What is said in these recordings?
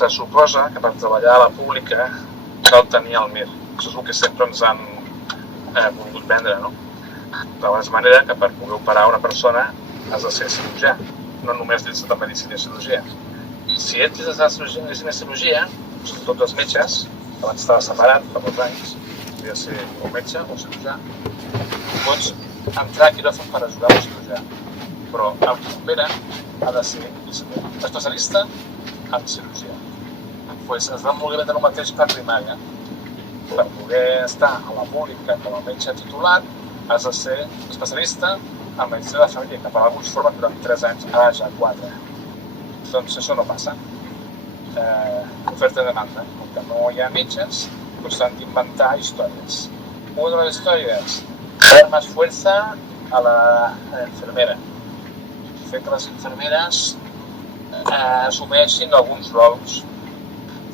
se suposa que per treballar a la pública cal tenir el MIR. Això és el que sempre ens han volgut vendre, no? De la manera que per poder operar una persona has de ser cirurgià, no només dins de medicina i cirurgia. Si ets dins de medicina i cirurgia, tots els metges, abans estava separat per molts anys, podia ser o metge o cirurgià, pots entrar a quiròfan per ajudar el cirurgià, però el que opera ha de ser especialista en cirurgia. Pues es van voler vendre el mateix per primària. Per poder estar a la pública com a metge titular, has de ser especialista en medicina de família, que per alguns formen durant 3 anys, ara ja 4. Doncs això no passa. Oferta i demanda. Com que no hi ha metges, doncs s'han d'inventar històries. Una de les històries, dar más fuerza a la enfermera. Fer que les infermeres assumeixin alguns rols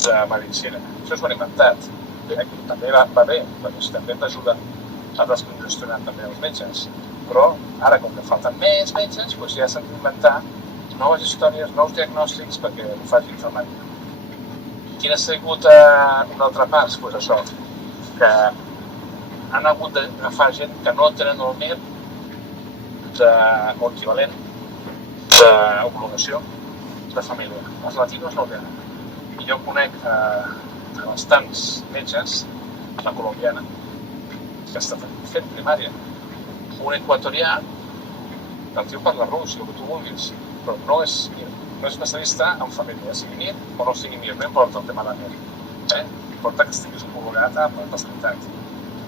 de medicina. Això s'ho han inventat. També va bé, perquè també ens ajuda a descongestionar també els metges. Però ara, com que falten més metges, doncs ja s'han d'inventar noves històries, nous diagnòstics perquè ho faci infermeria. Quin ha sigut un altre pas? Doncs això, que han hagut d'agafar gent que no tenen el MIR o equivalent d'homologació de família. Els latinos no ho tenen. I jo conec bastants metges, la colombiana, que està fent primària. Un equatorià, el tio parla rus, el que tu vulguis, però no és especialista en família, sigui MIR o no sigui MIR, no importa el tema de MIR. Importa que estiguis homologat amb especialitat.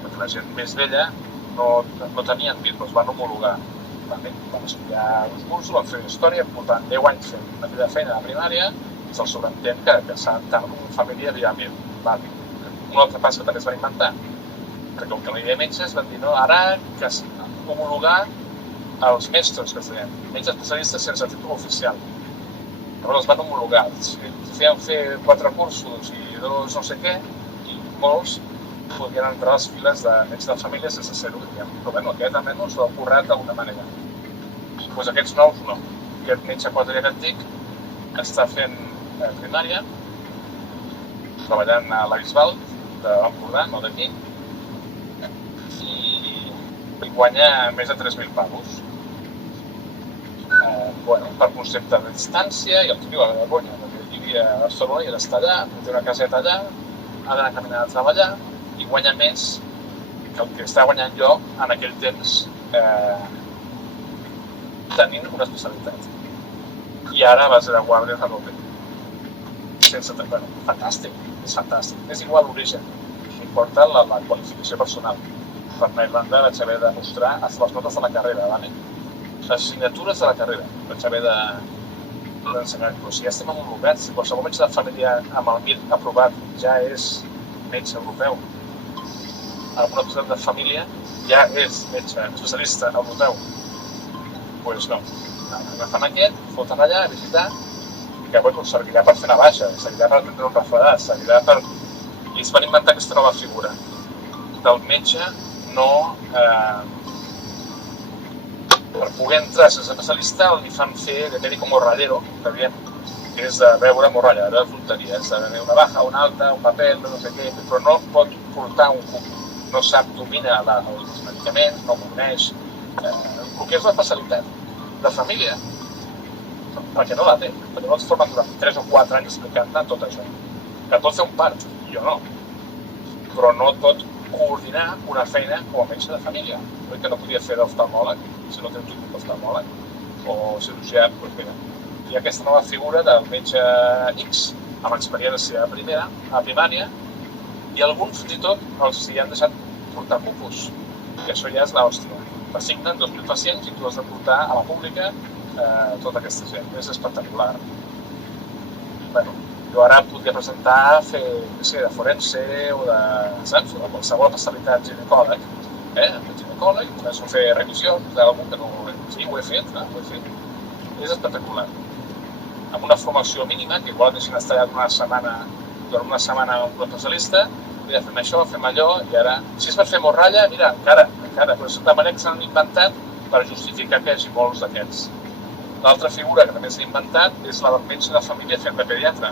Perquè la gent més vella no tenien MIR, però es van homologar. Van estudiar uns cursos, van fer una història, portant 10 anys fent aquella feina a la primària, se'ls sobreentén que tant en família hi ha MIR. Un altre pas que també es van inventar, perquè com que no hi havia metges, van dir, no, ara que homologar els mestres, que es deien, metges especialistes sense títol oficial. Llavors els van homologar, feien fer 4 cursos i 2 no sé què, i molts podien entrar a les files de metges de família sense ser-ho. Però bueno, aquest almenys no s'ho ha currat d'alguna manera. Doncs aquests nous no. Aquest metge equatorià que et dic està fent primària, treballant a la Bisbal d'Empordà, no d'aquí, i guanya més de 3.000 pavos. Per concepte de distància, i el que diu a Vergonya, perquè vivia a Barcelona i està allà, té una caseta allà, ha d'anar caminant a treballar i guanya més que el que està guanyant jo en aquell temps tenint una especialitat. I ara va ser de guàrdia a l'Open. Fantàstic, és fantàstic. És igual l'origen, m'importa la qualificació personal. Per anar a Irlanda vaig haver de mostrar les notes de la carrera, les assignatures de la carrera, vaig haver d'ensenyar. Però si ja estem homologats, si qualsevol metge de família amb el MIR aprovat ja és metge europeu, alguna persona de família ja és metge especialista europeu, doncs no. Agafant aquest, foten allà a visitar, i que servirà per fer una baixa, servirà per atendre un refredat, servirà per... I es van inventar aquesta nova figura del metge no... Per poder entrar sense especialista li fan fer de médico morrallero, que és de veure morralla, de fronteria, és de veure una baja, una alta, un paper, no sé què, però no pot portar un cup, no sap, domina els medicaments, no coneix, el que és l'especialitat de família, perquè no la té, perquè no es formen durant 3 o 4 anys explicant tot això, que pot fer un part, jo no, però no pot coordinar una feina com a metge de família. Oi que no podia fer d'oftalmòleg, si no té un títol d'oftalmòleg, o cirurgià, doncs mira, hi ha aquesta nova figura del metge X, amb experiència a primària, i alguns fins i tot els hi han deixat portar pupus, i això ja és l'hòstia. T'assignen 2.000 pacients i tu has de portar a la pública tota aquesta gent, és espectacular. Bueno, jo ara podria presentar fer de forense o de qualsevol especialitat ginecòleg, ginecòleg, començo a fer revisions d'algú que no... Sí, ho he fet. És espectacular. Amb una formació mínima, que igual deixen estar durant una setmana amb un especialista, ja fem això, fem allò, i ara... Si és per fer morralla, mira, encara, però és de manera que s'han inventat per justificar que hi hagi molts d'aquests. L'altra figura que també s'ha inventat és la del metge de família fent de pediatre.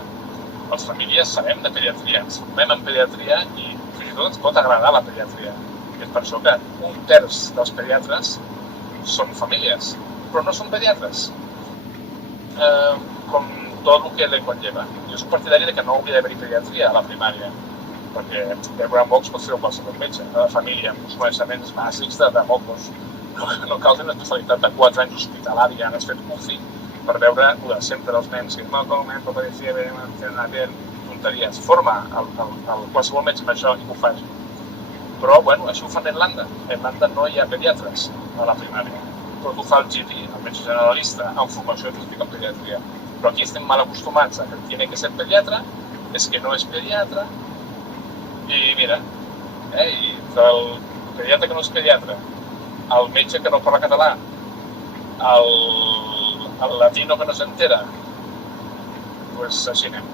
les famílies sabem de pediatria, ens formem en pediatria i fins i tot ens pot agradar la pediatria. I és per això que 1/3 dels pediatres són famílies, però no són pediatres. Com tot el que li conlleva. Jo soc partidari que no hauria d'haver-hi pediatria a la primària, perquè veure mocs pot fer-ho qualsevol metge, de família, amb uns coneixements bàsics de mocos. No cal tenir una especialitat de 4 anys hospitalària, has fet UCI, per veure sempre dels nens que com padecia bé, tonteries. Forma qualsevol metge amb això i que ho faci. Però, bueno, això ho fan a Irlanda. A Irlanda no hi ha pediatres a la primària. Però tu fa el GP, el metge generalista, amb formació específica en pediatria. Però aquí estem mal acostumats a que tiene que ser pediatre, és que no és pediatre, i mira, i el pediatre que no és pediatre, el metge que no parla català, el latino que no s'entera, doncs així anem.